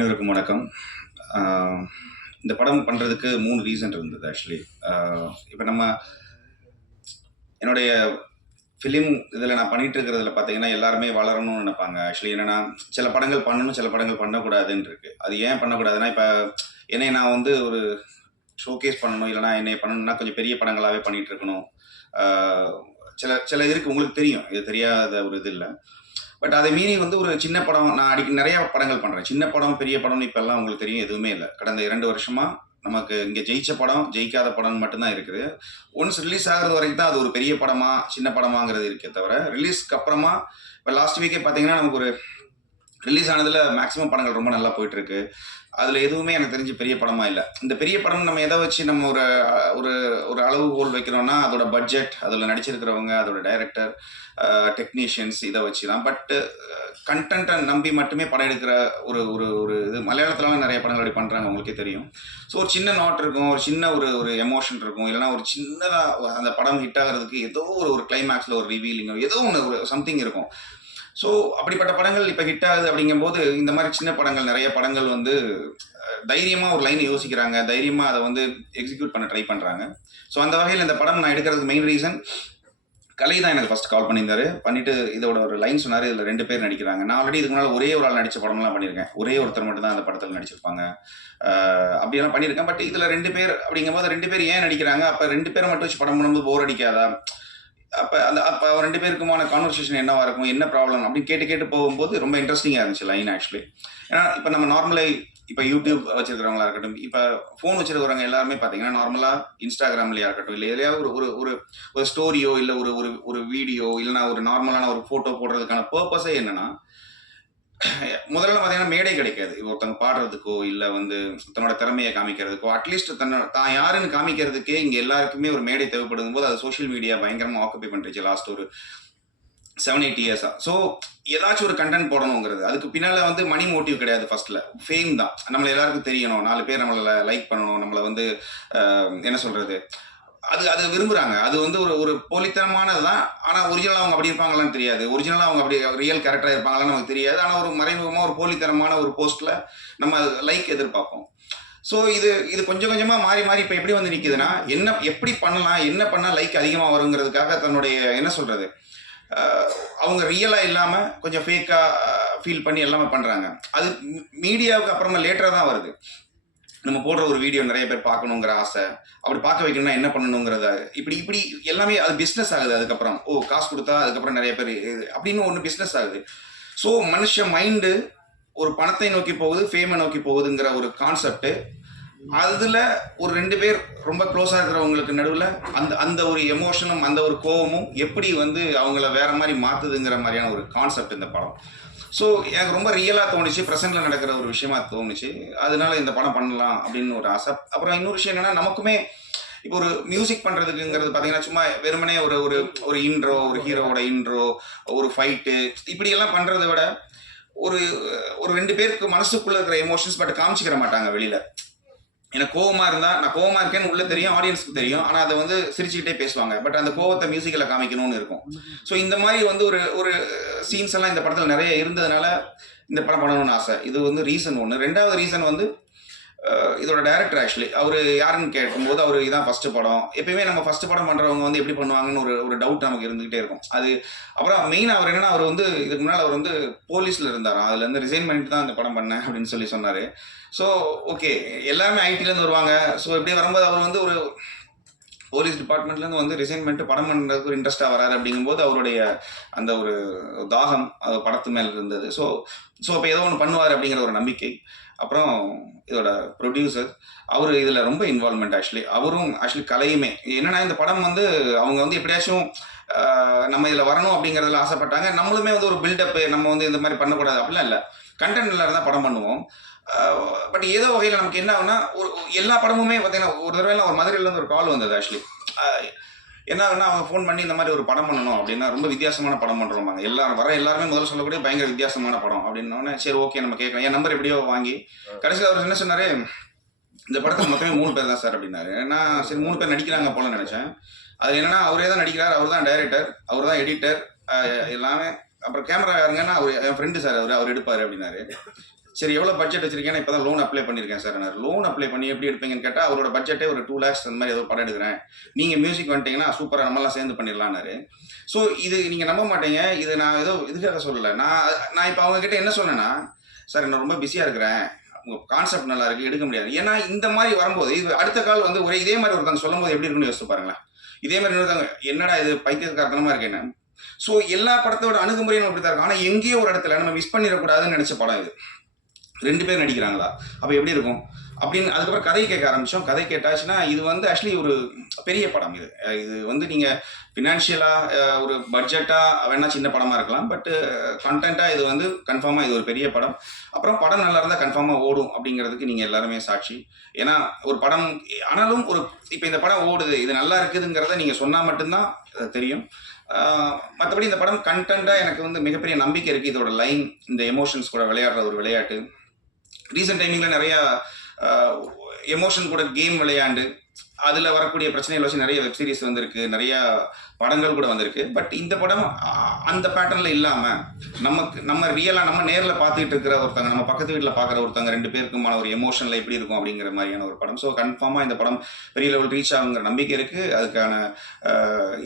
அனைவருக்கும் வணக்கம். ஆ, இந்த படம் பண்ணுறதுக்கு 3 ரீசன் இருந்தது ஆக்சுவலி. இப்போ என்னுடைய ஃபிலிம் இதில் நான் பண்ணிட்டு இருக்கிறதுல பார்த்தீங்கன்னா எல்லாருமே வளரணும்னு நினைப்பாங்க. ஆக்சுவலி என்னன்னா, சில படங்கள் பண்ணணும், சில படங்கள் பண்ணக்கூடாதுன்னு இருக்கு. அது ஏன் பண்ணக்கூடாதுன்னா, இப்போ என்னை நான் வந்து ஒரு ஷோகேஸ் பண்ணணும், இல்லைனா என்னை பண்ணணும்னா கொஞ்சம் பெரிய படங்களாகவே பண்ணிட்டு இருக்கணும். ஆ, சில சில இருக்கு, உங்களுக்கு தெரியும், இது தெரியாத ஒரு இது இல்லை. பட் அதை மீறி வந்து ஒரு சின்ன படம் நான் நிறைய படங்கள் பண்றேன். சின்ன படம், பெரிய படம்னு இப்பல்லாம் உங்களுக்கு தெரியும் எதுவுமே இல்ல. கடந்த 2 வருஷமா நமக்கு இங்க ஜெயிச்ச படம், ஜெயிக்காத படம்னு மட்டும் தான் இருக்குது. ஒன்ஸ் ரிலீஸ் ஆகுறது வரைக்கும் தான் அது ஒரு பெரிய படமா, சின்ன படமாங்கிறது இருக்கே தவிர, ரிலீஸ்க்கு அப்புறமா இப்ப லாஸ்ட் வீக்கே பார்த்தீங்கன்னா, நமக்கு ஒரு ரிலீஸ் ஆனதுல மேக்ஸிமம் படங்கள் ரொம்ப நல்லா போயிட்டு இருக்கு. அதுல எதுவுமே எனக்கு தெரிஞ்சு பெரிய படமா இல்ல. இந்த பெரிய படம் நம்ம எதை வச்சு நம்ம ஒரு ஒரு ஒரு அளவுகோல் வைக்கிறோம்னா, அதோட பட்ஜெட், அதுல நடிச்சிருக்கிறவங்க, அதோட டைரக்டர், டெக்னீஷியன்ஸ் இதை வச்சு தான். பட் கண்டென்ட்டை நம்பி மட்டுமே படம் எடுக்கிற ஒரு ஒரு ஒரு இது மலையாளத்துலலாம் நிறைய படங்கள் அப்படி பண்றாங்க, உங்களுக்கே தெரியும். ஸோ ஒரு சின்ன நாட் இருக்கும், ஒரு சின்ன ஒரு ஒரு எமோஷன் இருக்கும், இல்லைன்னா ஒரு சின்னதா அந்த படம் ஹிட் ஆகிறதுக்கு ஏதோ ஒரு ஒரு கிளைமேக்ஸ்ல ஒரு ரிவீலிங்கோ ஏதோ ஒன்று ஒரு சம்திங் இருக்கும். ஸோ அப்படிப்பட்ட படங்கள் இப்போ ஹிட் ஆகுது அப்படிங்கும்போது, இந்த மாதிரி சின்ன படங்கள் நிறைய படங்கள் வந்து தைரியமாக ஒரு லைன் யோசிக்கிறாங்க, தைரியமாக அதை வந்து எக்ஸிக்யூட் பண்ண ட்ரை பண்ணுறாங்க. ஸோ அந்த வகையில் இந்த படம் நான் எடுக்கிறதுக்கு மெயின் ரீசன், கலை தான் எனக்கு ஃபர்ஸ்ட் கால் பண்ணியிருந்தாரு. பண்ணிட்டு இதோட ஒரு லைன் சொன்னார், இதில் 2 பேர் நடிக்கிறாங்க. நான் ஆல்ரெடி இதுக்கு முன்னால் ஒரே ஒரு ஆள் நடித்த படம்லாம் பண்ணியிருக்கேன். ஒரே ஒருத்தர் மட்டும் தான் அந்த படத்தில் நடிச்சிருப்பாங்க. அப்படியெல்லாம் பண்ணியிருக்கேன். பட் இதில் 2 பேர் அப்படிங்கும்போது 2 பேர் ஏன் நடிக்கிறாங்க, அப்போ 2 பேரை மட்டும் வச்சு படம் பண்ணும்போது போர் அடிக்காதா? அப்போ 2 பேருக்குமான கான்வர்சேஷன் என்னவா இருக்கும், என்ன ப்ராப்ளம் அப்படின்னு கேட்டு கேட்டு போகும்போது ரொம்ப இன்ட்ரெஸ்டிங்காக இருந்துச்சு லைன் ஆக்சுவலி. ஏன்னா இப்போ நம்ம நார்மலாக இப்போ யூடியூப் வச்சிருக்கிறவங்களா இருக்கட்டும், இப்போ ஃபோன் வச்சிருக்கிறவங்க எல்லாருமே பார்த்தீங்கன்னா நார்மலாக இன்ஸ்டாகிராம்லையா இருக்கட்டும், இல்லை எதையாவது ஒரு ஒரு ஒரு ஸ்டோரியோ இல்லை ஒரு ஒரு ஒரு வீடியோ இல்லைனா ஒரு நார்மலான ஒரு ஃபோட்டோ போடுறதுக்கான பர்பஸே என்னன்னா, முதல்ல பார்த்தீங்கன்னா மேடை கிடைக்காது. ஒருத்தவங்க பாடுறதுக்கோ இல்லை வந்து தன்னோட திறமையை காமிக்கிறதுக்கோ, அட்லீஸ்ட் தான் யாருன்னு காமிக்கிறதுக்கே இங்கே எல்லாருக்குமே ஒரு மேடை தேவைப்படும் போது அது சோஷியல் மீடியா பயங்கரமாக ஆக்குபை பண்ணிருச்சு லாஸ்ட் ஒரு 7-8 இயர்ஸா. ஸோ ஏதாச்சும் ஒரு கண்டென்ட் போடணுங்கிறது, அதுக்கு பின்னால் வந்து மணி மோட்டிவ் கிடையாது. ஃபர்ஸ்ட்ல ஃபேம் தான். நம்மளை எல்லாருக்கும் தெரியணும், 4 பேர் நம்மளை லைக் பண்ணணும், நம்மளை வந்து என்ன சொல்றது, அது விரும்புறாங்க. அது வந்து ஒரு ஒரு போலித்தனமானது தான். ஆனால் ஒரிஜினலாக அவங்க அப்படி இருப்பாங்களான்னு தெரியாது. ஒரிஜினலாக அவங்க அப்படி ரியல் கேரக்டராக இருப்பாங்களான்னு நமக்கு தெரியாது. ஆனால் ஒரு மறைமுகமாக ஒரு போலித்தனமான ஒரு போஸ்ட்டில் நம்ம லைக் எதிர்பார்ப்போம். ஸோ இது கொஞ்சம் கொஞ்சமாக மாறி மாறி இப்போ எப்படி வந்து நிற்குதுன்னா, எப்படி பண்ணலாம், என்ன பண்ணால் லைக் அதிகமாக வருங்கிறதுக்காக தன்னுடைய என்ன சொல்கிறது, அவங்க ரியலாக இல்லாமல் கொஞ்சம் ஃபேக்காக ஃபீல் பண்ணி எல்லாமே பண்ணுறாங்க. அது மீடியாவுக்கு அப்புறமா லேட்டராக தான் வருது. நம்ம போடுற ஒரு வீடியோ நிறைய பேர் பார்க்கணுங்கிற ஆசை, அப்படி பார்க்க வைக்கணும்னா என்ன பண்ணணுங்கிறத, இப்படி இப்படி எல்லாமே அது பிஸ்னஸ் ஆகுது. அதுக்கப்புறம் காசு கொடுத்தா அதுக்கப்புறம் நிறைய பேர் அப்படின்னு ஒன்று பிஸ்னஸ் ஆகுது. ஸோ மனுஷ மைண்டு ஒரு பணத்தை நோக்கி போகுது, ஃபேமை நோக்கி போகுதுங்கிற ஒரு கான்செப்ட். அதுல ஒரு 2 பேர் ரொம்ப க்ளோஸா இருக்கிறவங்களுக்கு நடுவில் அந்த அந்த ஒரு எமோஷனும் அந்த ஒரு கோபமும் எப்படி வந்து அவங்கள வேற மாதிரி மாத்துதுங்கிற மாதிரியான ஒரு கான்செப்ட் இந்த படம். ஸோ எனக்கு ரொம்ப ரியலாக தோணுச்சு, ப்ரெசென்ட்ல நடக்கிற ஒரு விஷயமா தோணுச்சு. அதனால இந்த படம் பண்ணலாம் அப்படின்னு ஒரு ஆசை. அப்புறம் இன்னொரு விஷயம் என்னன்னா, நமக்குமே இப்போ ஒரு மியூசிக் பண்றதுக்குங்கிறது பார்த்தீங்கன்னா சும்மா வெறுமனே ஒரு ஒரு ஒரு இன்ட்ரோ, ஒரு ஹீரோவோட இன்ட்ரோ, ஒரு ஃபைட்டு, இப்படி எல்லாம் பண்றதை விட ஒரு ஒரு 2 பேருக்கு மனசுக்குள்ள இருக்கிற எமோஷன்ஸ் பட் காமிச்சிக்கிற மாட்டாங்க வெளியில. எனக்கு கோவமா இருந்தா நான் கோவமா இருக்கேன்னு உள்ள தெரியும், ஆடியன்ஸ்க்கு தெரியும். ஆனா அதை வந்து சிரிச்சுக்கிட்டே பேசுவாங்க. பட் அந்த கோவத்தை மியூசிக்கில் காமிக்கணும்னு இருக்கும். ஸோ இந்த மாதிரி வந்து ஒரு ஒரு சீன்ஸ் எல்லாம் இந்த படத்தில் நிறைய இருந்ததுனால இந்த படம் பண்ணணும்னு ஆசை. இது வந்து ரீசன் ஒன்று. 2வது ரீசன் வந்து இதோட டைரக்டர் ஆக்சுவலி அவர் யாருன்னு கேட்கும்போது அவர் இதான் ஃபர்ஸ்ட் படம். எப்பயுமே நம்ம ஃபர்ஸ்ட் படம் பண்றவங்க வந்து எப்படி பண்ணுவாங்கன்னு ஒரு ஒரு டவுட் நமக்கு இருந்துகிட்டே இருக்கும். அது அப்புறம் மெயின் அவர் என்னன்னா, அவர் வந்து இதுக்கு முன்னால் அவர் வந்து போலீஸ்ல இருந்தாராம். அதுல இருந்து ரிசைன் பண்ணிட்டு தான் இந்த படம் பண்ணேன் அப்படின்னு சொல்லி சொன்னாரு. ஸோ ஓகே, எல்லாருமே ஐடிலேருந்து வருவாங்க. ஸோ இப்படி வரும்போது அவர் வந்து ஒரு போலீஸ் டிபார்ட்மெண்ட்லேருந்து வந்து ரிசைன் பண்ணிட்டு படம் பண்ணுறதுக்கு ஒரு இன்ட்ரெஸ்ட்டாக வராரு. அப்படிங்கும்போது அவருடைய அந்த ஒரு தாகம் அது படத்து மேல் இருந்தது. ஸோ அப்போ ஏதோ ஒன்று பண்ணுவார் அப்படிங்கிற ஒரு நம்பிக்கை. அப்புறம் இதோட ப்ரொடியூசர் அவர் இதில் ரொம்ப இன்வால்மெண்ட் ஆக்சுவலி. அவரும் ஆக்சுவலி கலையுமே என்னன்னா, இந்த படம் வந்து அவங்க வந்து எப்படியாச்சும் நம்ம இதில் வரணும் அப்படிங்கிறதுல ஆசைப்பட்டாங்க. நம்மளுமே வந்து ஒரு பில்டப்பு, நம்ம வந்து இந்த மாதிரி பண்ணக்கூடாது அப்படிலாம் இல்லை. கண்டென்ட் நல்லா இருந்தால் படம் பண்ணுவோம். பட் ஏதோ வகையில் நமக்கு என்ன ஆகுனா, ஒரு எல்லா படமுமே பார்த்தீங்கன்னா ஒரு தடவை ஒரு மதுரையிலேருந்து ஒரு கால் வந்தது ஆக்சுவலி. என்ன ஆகுனா, அவங்க ஃபோன் பண்ணி இந்த மாதிரி ஒரு படம் பண்ணணும் அப்படின்னா, ரொம்ப வித்தியாசமான படம் பண்ணுறோமாங்க. எல்லாருமே முதல்ல சொல்லக்கூடிய பயங்கர வித்தியாசமான படம் அப்படின்னோடனே சரி ஓகே நம்ம கேட்கலாம். என் நம்பர் எப்படியோ வாங்கி கடைசியில் அவர் என்ன சொன்னார், இந்த படத்துக்கு மொத்தமே 3 பேர் தான் சார் அப்படின்னாரு. நான் சரி 3 பேர் நடிக்கிறாங்க போல நினச்சேன். அது என்னன்னா, அவரே தான் நடிக்கிறார், அவர் தான் டைரக்டர், அவர் தான் எடிட்டர் எல்லாமே. அப்புறம் கேமரா யாருங்கன்னா அவர் என் ஃப்ரெண்டு சார், அவர் எடுப்பார் அப்படின்னாரு. சரி எவ்வளோ பட்ஜெட் வச்சிருக்கேன், இப்போ தான் லோன் அப்ளை பண்ணியிருக்கேன் சார். நான் லோன் அப்ளை பண்ணி எப்படி எடுப்பீங்கன்னு கேட்டால், அவரோட பட்ஜெட்டே ஒரு 2 லேக்ஸ் அந்த மாதிரி ஏதோ படம் எடுக்கிறேன், நீங்கள் மியூசிக் வந்துட்டீங்கன்னா சூப்பராக நம்மலாம் சேர்ந்து பண்ணிடலான்னாரு. ஸோ இது நீங்கள் நம்ப மாட்டீங்க, இது நான் ஏதோ இதுக்காக சொல்லலை. நான் இப்போ அவங்ககிட்ட என்ன சொன்னேன்னா, சார் நான் ரொம்ப பிஸியாக இருக்கிறேன், உங்கள் கான்செப்ட் நல்லா இருக்குது, எடுக்க முடியாது. ஏன்னா இந்த மாதிரி வரும்போது இது அடுத்த கால் வந்து ஒரே இதே மாதிரி ஒருத்தங்க சொல்லும் போது எப்படி இருக்குன்னு யோசிச்சு பாருங்களேன். இதே மாதிரி இன்னொருத்தவங்க என்னடா இது பைத்தியக்காரத்தனமாக இருக்கேன்னு. ஸோ எல்லா படத்தோட அணுகுமுறையும் அப்படி தான் இருக்கும். ஆனால் எங்கேயோ ஒரு இடத்துல நம்ம மிஸ் பண்ணிடக்கூடாதுன்னு நினச்ச படம் இது. 2 பேர் நடிக்கிறாங்களா, அப்போ எப்படி இருக்கும் அப்படின்னு. அதுக்கப்புறம் கதை கேட்க ஆரம்பித்தோம். கதை கேட்டாச்சுன்னா இது வந்து ஆக்சுவலி ஒரு பெரிய படம். இது வந்து நீங்கள் ஃபினான்ஷியலாக ஒரு பட்ஜெட்டாக வேணால் சின்ன படமாக இருக்கலாம், பட்டு கண்டென்ட்டாக இது வந்து கன்ஃபார்மாக இது ஒரு பெரிய படம். அப்புறம் படம் நல்லா இருந்தால் கன்ஃபார்மாக ஓடும் அப்படிங்கிறதுக்கு நீங்கள் எல்லாருமே சாட்சி. ஏன்னா ஒரு படம் ஆனாலும் ஒரு இப்போ இந்த படம் ஓடுது, இது நல்லா இருக்குதுங்கிறத நீங்கள் சொன்னால் மட்டும்தான் தெரியும். மற்றபடி இந்த படம் கண்டென்ட்டாக எனக்கு வந்து மிகப்பெரிய நம்பிக்கை இருக்குது. இதோட லைன், இந்த எமோஷன்ஸ் கூட விளையாடுற ஒரு விளையாட்டு. ரீசெண்ட் டைமிங்கில் நிறையா எமோஷன் கூட கேம் விளையாண்டு அதில் வரக்கூடிய பிரச்சனைகள் வச்சு நிறைய வெப் சீரிஸ் வந்திருக்கு, நிறையா படங்கள் கூட வந்திருக்கு. பட் இந்த படம் அந்த பேட்டர்னில் இல்லாமல் நம்ம ரியலாக நம்ம நேரில் பார்த்துட்டு இருக்கிற ஒருத்தங்க, நம்ம பக்கத்து வீட்டில் பார்க்குற ஒருத்தங்க 2 பேருக்குமான ஒரு எமோஷனில் எப்படி இருக்கும் அப்படிங்கிற மாதிரியான ஒரு படம். ஸோ கன்ஃபார்மாக இந்த படம் பெரிய லெவல் ரீச் ஆகுங்கிற நம்பிக்கை இருக்குது. அதுக்கான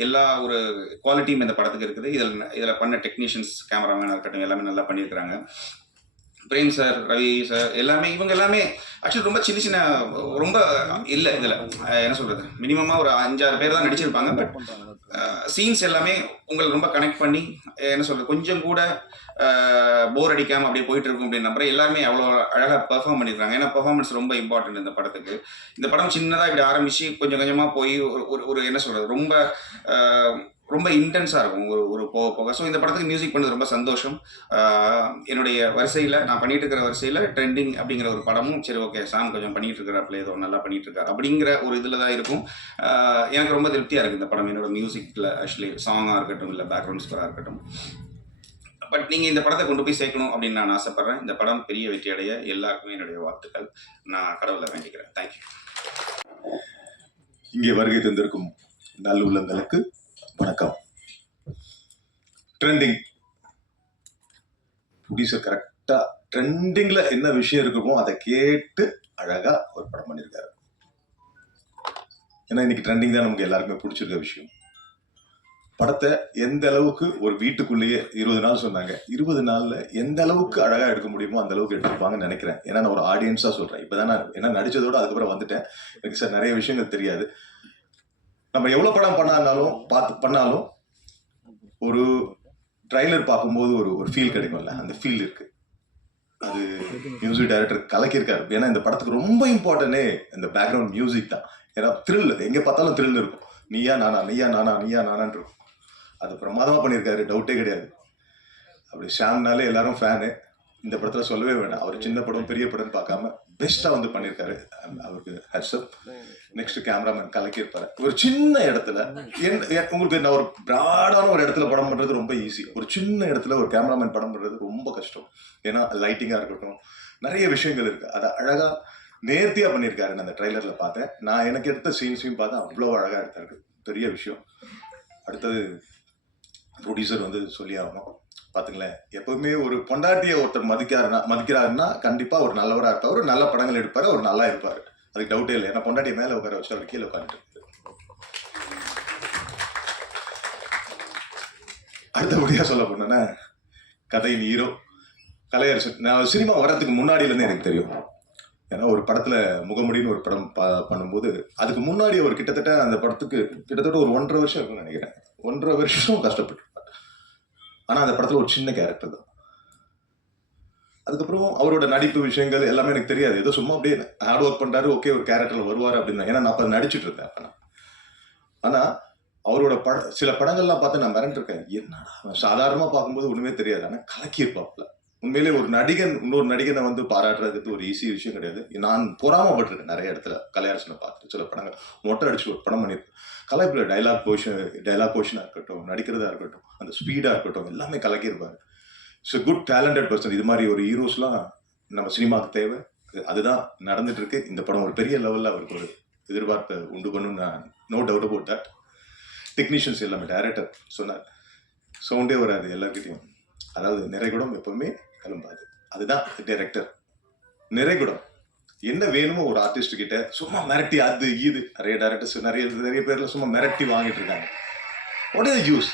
எல்லா ஒரு குவாலிட்டியும் இந்த படத்துக்கு இருக்குது. இதில் பண்ண டெக்னீஷியன்ஸ், கேமராமேனாக இருக்கட்டும், எல்லாமே நல்லா பண்ணியிருக்கிறாங்க. பிரேம் சார், ரவி சார், இவங்க எல்லாமே ஆக்சுவலி ரொம்ப சின்ன ரொம்ப இல்லை இதில் என்ன சொல்கிறது, மினிமமாக ஒரு 5-6 பேர் தான் நடிச்சிருப்பாங்க. பட் சீன்ஸ் எல்லாமே உங்களை ரொம்ப கனெக்ட் பண்ணி என்ன சொல்கிறது, கொஞ்சம் கூட போர் அடிக்காமல் அப்படியே போயிட்டு இருக்கும் அப்படின்னு நம்புறேன். எல்லாருமே அவ்வளோ அழகாக பெர்ஃபார்ம் பண்ணியிருக்காங்க. ஏன்னா பெர்ஃபார்மன்ஸ் ரொம்ப இம்பார்ட்டன்ட் இந்த படத்துக்கு. இந்த படம் சின்னதாக இப்படி ஆரம்பித்து கொஞ்சம் கொஞ்சமாக போய் ஒரு என்ன சொல்கிறது, ரொம்ப இன்டென்ஸாக இருக்கும் ஒரு போக போக. ஸோ இந்த படத்துக்கு மியூசிக் பண்ணது ரொம்ப சந்தோஷம். என்னுடைய வரிசையில் நான் பண்ணிட்டு இருக்கிற வரிசையில் ட்ரெண்டிங் அப்படிங்கிற ஒரு படமும் சரி ஓகே சாங் கொஞ்சம் பண்ணிட்டு இருக்கிறாப்புல, ஏதோ நல்லா பண்ணிட்டு இருக்காரு அப்படிங்கிற ஒரு இதில் தான் இருக்கும். எனக்கு ரொம்ப திருப்தியாக இருக்குது இந்த படம். என்னோட மியூசிக்கில் ஆக்சுவலி சாங்காக இருக்கட்டும், இல்லை பேக்ரவுண்ட் ஸ்கோராக இருக்கட்டும். பட் நீங்கள் இந்த படத்தை கொண்டு போய் சேர்க்கணும் அப்படின்னு நான் ஆசைப்பட்றேன். இந்த படம் பெரிய வெற்றி அடைய எல்லாருக்குமே என்னுடைய வாழ்த்துக்கள். நான் கடவுளை வேண்டிக்கிறேன். தேங்க்யூ. இங்கே வருகை தந்திருக்கும் நல்லுள்ளங்களுக்கு வணக்கம். ட்ரெண்டிங் ப்ரொடியூசர் கரெக்டா ட்ரெண்டிங்ல என்ன விஷயம் இருக்குமோ அதை கேட்டு அழகா ஒரு படம் பண்ணியிருக்காரு. ஏன்னா இன்னைக்கு ட்ரெண்டிங் தான் நமக்கு எல்லாருக்குமே பிடிச்சிருக்க விஷயம். படத்தை எந்த அளவுக்கு ஒரு வீட்டுக்குள்ளேயே 20 நாள் சொன்னாங்க, 20 நாள்ல எந்த அளவுக்கு அழகா எடுக்க முடியுமோ அந்த அளவுக்கு எடுத்துருப்பாங்கன்னு நினைக்கிறேன். ஏன்னா நான் ஒரு ஆடியன்ஸா சொல்றேன். இப்பதான் நான் என்ன நடிச்சதோட அதுக்கப்புறம் வந்துட்டேன். எனக்கு சார் நிறைய விஷயங்கள் தெரியாது. நம்ம எவ்வளவு படம் பண்ணாலும் ஒரு ட்ரைலர் பார்க்கும்போது ஒரு ஃபீல் கிடைக்கும்ல, அந்த ஃபீல் இருக்கு. அது மியூசிக் டைரக்டர் கலக்கியிருக்காரு. ஏன்னா இந்த படத்துக்கு ரொம்ப இம்பார்ட்டன்டே இந்த பேக்ரவுண்ட் மியூசிக் தான். ஏன்னா த்ரில், எங்க பார்த்தாலும் த்ரில் இருக்கும். நீயா நானா, நீயா நானா, நீயா நானான் இருக்கும். அது பிரமாதமா பண்ணியிருக்காரு, டவுட்டே கிடையாது. அப்படி ஷாம்னாலே எல்லாரும் ஃபேனு. இந்த படத்துல சொல்லவே வேண்டாம். அவர் சின்ன படம் பெரிய படம் பார்க்காம பெஸ்டா வந்து பண்ணியிருக்காரு. அவருக்கு ஹட்ஸ்அப். Next cameraman கலக்கியிருப்பாரு. ஒரு சின்ன இடத்துல உங்களுக்கு நான் ஒரு பிராடான ஒரு இடத்துல படம் பண்றது ரொம்ப ஈஸி. ஒரு சின்ன இடத்துல ஒரு கேமராமேன் படம் பண்றது ரொம்ப கஷ்டம். ஏன்னா லைட்டிங்கா இருக்கட்டும், நிறைய விஷயங்கள் இருக்கு. அதை அழகா நேர்த்தியா பண்ணியிருக்காரு. நான் அந்த ட்ரைலர்ல பார்த்தேன். நான் எனக்கு எடுத்த சீன்ஸையும் பார்த்தேன். அவ்வளோ அழகா எடுத்தாரு. பெரிய விஷயம். அடுத்தது ப்ரொடியூசர் வந்து சொல்லி ஆகணும். பாத்துங்களேன், எப்பவுமே ஒரு பொண்டாட்டியை ஒருத்தர் மதிக்கிறாருன்னா கண்டிப்பா ஒரு நல்லவரா இருப்பாரு, ஒரு நல்ல படங்கள் எடுப்பாரு, ஒரு நல்லா இருப்பாரு. அதுக்கு டவுட்டே இல்லை. ஏன்னா பொண்டாட்டியை மேல உட்கார வச்சு அவர் கீழே உட்காந்துட்டு இருப்பாரு. அடுத்தபடியா சொல்ல போனா கதையின் ஹீரோ கலையரசு. நான் சினிமா வர்றதுக்கு முன்னாடியிலேருந்து எனக்கு தெரியும். ஏன்னா ஒரு படத்துல முகமுடின்னு ஒரு படம் பண்ணும்போது அதுக்கு முன்னாடி அவர் கிட்டத்தட்ட அந்த படத்துக்கு கிட்டத்தட்ட ஒரு 1.5 வருஷம் இருக்குன்னு நினைக்கிறேன். 1.5 வருஷம் கஷ்டப்பட்டு. ஆனா அந்த படத்துல ஒரு சின்ன கேரக்டர் தான். அதுக்கப்புறம் அவரோட நடிப்பு விஷயங்கள் எல்லாமே எனக்கு தெரியாது. ஏதோ சும்மா அப்படியே ஹார்ட் ஒர்க் பண்றாரு, ஓகே ஒரு கேரக்டர்ல வருவாரு அப்படின்னு. ஏன்னா நான் அப்ப நடிச்சுட்டு இருந்தேன். ஆனா அவரோட சில படங்கள்லாம் பார்த்து நான் மிரண்டிருக்கேன். என்னடா சாதாரணமா பார்க்கும்போது ஒண்ணுமே தெரியாது, ஆனா கலக்கியிருப்பாப்ல. உண்மையிலே ஒரு நடிகன் இன்னொரு நடிகனை வந்து பாராட்டுறதுக்கு ஒரு ஈஸி விஷயம் கிடையாது. நான் பொறாமப்பட்டிருக்கேன் நிறைய இடத்துல. கலையரசனை பார்த்து சில படங்கள் மொட்டை அடிச்சு ஒரு படம் பண்ணியிருக்கேன். கலைப்புல டைலாக் போர்ஷனா இருக்கட்டும், நடிக்கிறதா இருக்கட்டும், அந்த ஸ்பீடா இருக்கட்டும், எல்லாமே கலக்கியிருப்பாரு. It's good talented person. இது மாதிரி ஒரு ஹீரோஸ்லாம் நம்ம சினிமாவுக்கு தேவை. அதுதான் நடந்துட்டு இருக்கு. இந்த படம் ஒரு பெரிய லெவல்ல அவருக்கு ஒரு எதிர்பார்ப்பை உண்டு பண்ணும். நான் no doubt about that. Technicians எல்லாமே டைரக்டர் சொன்னார், சவுண்டே வராது எல்லாருக்கிட்டையும். அதாவது நிறைகுடம் எப்பவுமே கிளம்பாது. அதுதான் டைரக்டர். நிறைகுடம். என்ன வேணுமோ ஒரு ஆர்டிஸ்ட் கிட்ட சும்மா மிரட்டி அது இது நிறைய டைரக்டர்ஸ் நிறைய பேர்ல சும்மா மிரட்டி வாங்கிட்டு இருக்காங்க. What is use?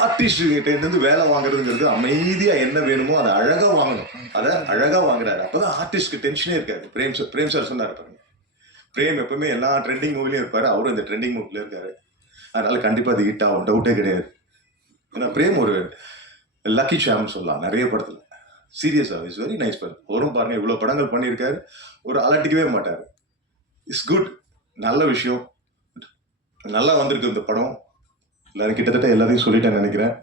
ஆர்டிஸ்ட் கிட்ட இருந்து வேலை வாங்குறதுங்கிறது அமைதியா என்ன வேணுமோ அதை அழகா வாங்கணும். அதை அழகா வாங்குறாரு. அப்பதான் ஆர்டிஸ்ட்க்கு டென்ஷனே இருக்காது. பிரேம் சார் சொன்னாரு பாருங்க. பிரேம் எப்பவுமே எல்லா ட்ரெண்டிங் மூவிலையும் இருப்பாரு. அவரும் இந்த ட்ரெண்டிங் மூவில இருக்காரு. அதனால கண்டிப்பா அது ஹிட் ஆகும், டவுட்டே கிடையாது. ஏன்னா பிரேம் ஒரு லக்கி சாம் சொல்லலாம் நிறைய படத்துல. சீரியஸா இஸ் வெரி நைஸ் பர். அவரும் பாருங்க இவ்வளவு படங்கள் பண்ணியிருக்காரு. ஒரு அலட்டிக்கவே மாட்டாரு. It's good. நல்ல விஷயம். நல்லா வந்திருக்கு இந்த படம். எல்லாரும் கிட்டத்தட்ட எல்லாத்தையும் சொல்லிட்டேன்னு நினைக்கிறேன்.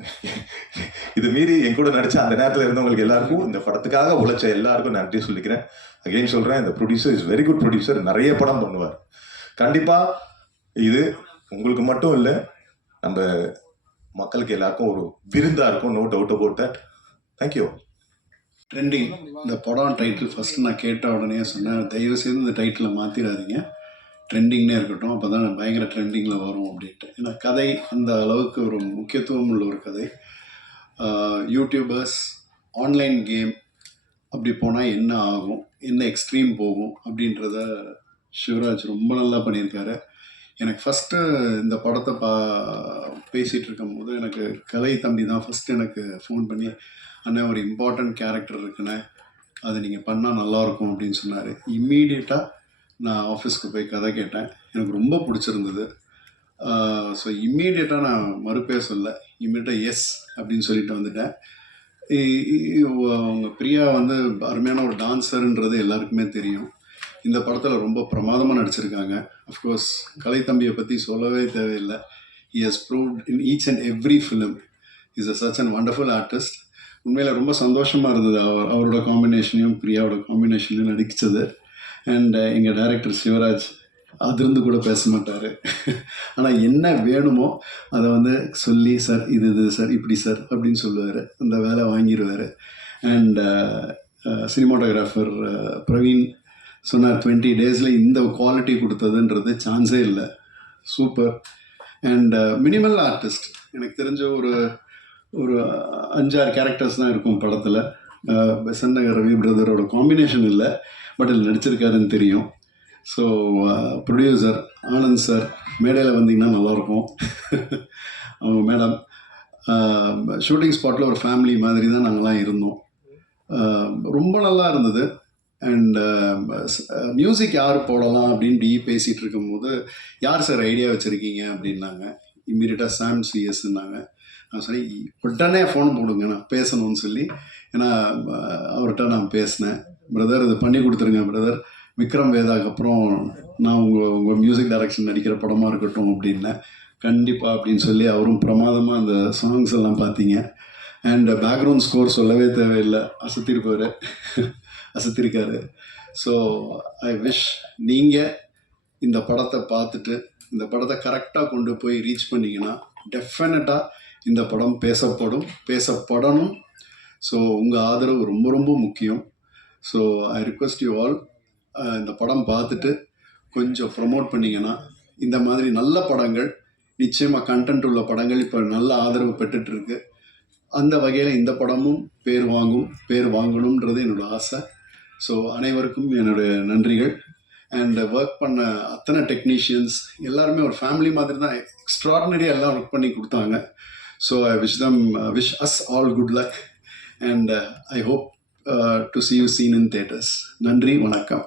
இது மீறி என் கூட நடிச்ச அந்த நேரத்தில் இருந்தவங்களுக்கு எல்லாருக்கும், இந்த படத்துக்காக உழைச்ச எல்லாருக்கும் நன்றி சொல்லிக்கிறேன். அகைன் சொல்றேன், இந்த producer is very good producer. நிறைய படம் பண்ணுவார். கண்டிப்பா இது உங்களுக்கு மட்டும் இல்லை, நம்ம மக்களுக்கு எல்லாருக்கும் ஒரு விருந்தா இருக்கும். No doubt about that. Thank you. Trending இந்த படம் டைட்டில் ஃபஸ்ட்டு நான் கேட்ட உடனே சொன்னேன், தயவு செய்து இந்த டைட்டிலை மாற்றிடாதீங்க, ட்ரெண்டிங்னே இருக்கட்டும், அப்போ தான் பயங்கர ட்ரெண்டிங்கில் வரும் அப்படின்ட்டு. ஏன்னா கதை அந்த அளவுக்கு ஒரு முக்கியத்துவம் உள்ள ஒரு கதை. யூடியூபர்ஸ், ஆன்லைன் கேம் அப்படி போனால் என்ன ஆகும், என்ன எக்ஸ்ட்ரீம் போகும் அப்படின்றத சிவராஜ் ரொம்ப நல்லா பண்ணியிருக்காரு. எனக்கு ஃபஸ்ட்டு இந்த படத்தை பேசிகிட்டு இருக்கும்போது எனக்கு கலை தம்பி தான் ஃபஸ்ட்டு எனக்கு ஃபோன் பண்ணி, அண்ணா ஒரு இம்பார்ட்டண்ட் கேரக்டர் இருக்குண்ணே, அதை நீங்கள் பண்ணால் நல்லாயிருக்கும் அப்படின்னு சொன்னார். இம்மீடியட்டாக நான் ஆஃபீஸ்க்கு போய் கதை கேட்டேன். எனக்கு ரொம்ப பிடிச்சிருந்தது. ஸோ இம்மீடியட்டாக நான் மறுப்பே சொல்ல, இம்மீடியட்டாக எஸ் அப்படின்னு சொல்லிட்டு வந்துட்டேன். அவங்க பிரியா வந்து அருமையான ஒரு டான்ஸருன்றது எல்லாருக்குமே தெரியும். இந்த படத்தில் ரொம்ப பிரமாதமாக நடிச்சிருக்காங்க. அஃப்கோர்ஸ் கலை தம்பியை பற்றி சொல்லவே தேவையில்லை. He has proved in each and every film is a such and wonderful artist. உண்மையில் ரொம்ப சந்தோஷமாக இருந்தது அவரோட காம்பினேஷனையும் பிரியாவோட காம்பினேஷனையும் நடிச்சது. அண்ட் எங்கள் டைரக்டர் சிவராஜ் அதிர்ந்து கூட பேச மாட்டார். ஆனால் என்ன வேணுமோ அதை வந்து சொல்லி, சார் இது சார் இப்படி சார் அப்படின்னு சொல்லுவார். அந்த வேலை வாங்கிடுவார். அண்ட் சினிமாட்டோகிராஃபர் பிரவீன் சொன்னார், 20 டேஸில் இந்த குவாலிட்டி கொடுத்ததுன்றது சான்ஸே இல்லை. சூப்பர். And minimal artist. எனக்கு தெரிஞ்ச ஒரு 5-6 கேரக்டர்ஸ் தான் இருக்கும் படத்தில். பெசன்ட் நகர் ரவி பிரதரோட காம்பினேஷன் இல்லை, பட் அதில் நடிச்சிருக்காருன்னு தெரியும். ஸோ ப்ரொடியூசர் ஆனந்த் சார் மேடையில் வந்தீங்கன்னா நல்லாயிருக்கும். அவங்க மேடம் ஷூட்டிங் ஸ்பாட்டில் ஒரு ஃபேமிலி மாதிரி தான் நாங்களாம் இருந்தோம். ரொம்ப நல்லா இருந்தது. அண்ட் மியூசிக் யார் போடலாம் அப்படின்னு பேசிகிட்டு இருக்கும்போது, யார் சார் ஐடியா வச்சுருக்கீங்க அப்படின்னாங்க. இம்மீடியட்டாக சாம் சிஎஸ்ன்னாங்க. நான் சொன்னேன், உடனே ஃபோன் போடுங்க, நான் பேசணும்னு சொல்லி. ஏன்னா அவர்கிட்ட நான் பேசினேன், பிரதர் இது பண்ணி கொடுத்துருங்க பிரதர், விக்ரம் வேதாக்கு அப்புறம் நான் உங்கள் மியூசிக் டைரக்ஷன் நடிக்கிற படமாக இருக்கட்டும் அப்படின்னேன். கண்டிப்பாக அப்படின்னு சொல்லி அவரும் பிரமாதமாக அந்த சாங்ஸ் எல்லாம் பார்த்தீங்க. அண்ட் பேக்ரவுண்ட் ஸ்கோர் சொல்லவே தேவையில்லை, அசத்திருக்காரு. ஸோ ஐ விஷ் நீங்கள் இந்த படத்தை பார்த்துட்டு இந்த படத்தை கரெக்டாக கொண்டு போய் ரீச் பண்ணிங்கன்னா டெஃபினட்டாக இந்த படம் பேசப்படணும். ஸோ உங்கள் ஆதரவு ரொம்ப ரொம்ப முக்கியம். So I request you all, இந்த படம் பார்த்துட்டு கொஞ்சம் ப்ரமோட் பண்ணிங்கன்னா, இந்த மாதிரி நல்ல படங்கள், நிச்சயமாக கண்டென்ட் உள்ள படங்கள் இப்போ நல்ல ஆதரவு பெற்றுட்ருக்கு. அந்த வகையில் இந்த படமும் பேர் வாங்கணுன்றது என்னோடய ஆசை. ஸோ அனைவருக்கும் என்னுடைய நன்றிகள். அண்ட் ஒர்க் பண்ண அத்தனை டெக்னீஷியன்ஸ் எல்லாருமே ஒரு ஃபேமிலி மாதிரி தான், எக்ஸ்ட்ராடினரியாக எல்லாம் ஒர்க் பண்ணி கொடுத்தாங்க. So I wish as all good luck. And I hope to see you seen in theaters. நன்றி, வணக்கம்.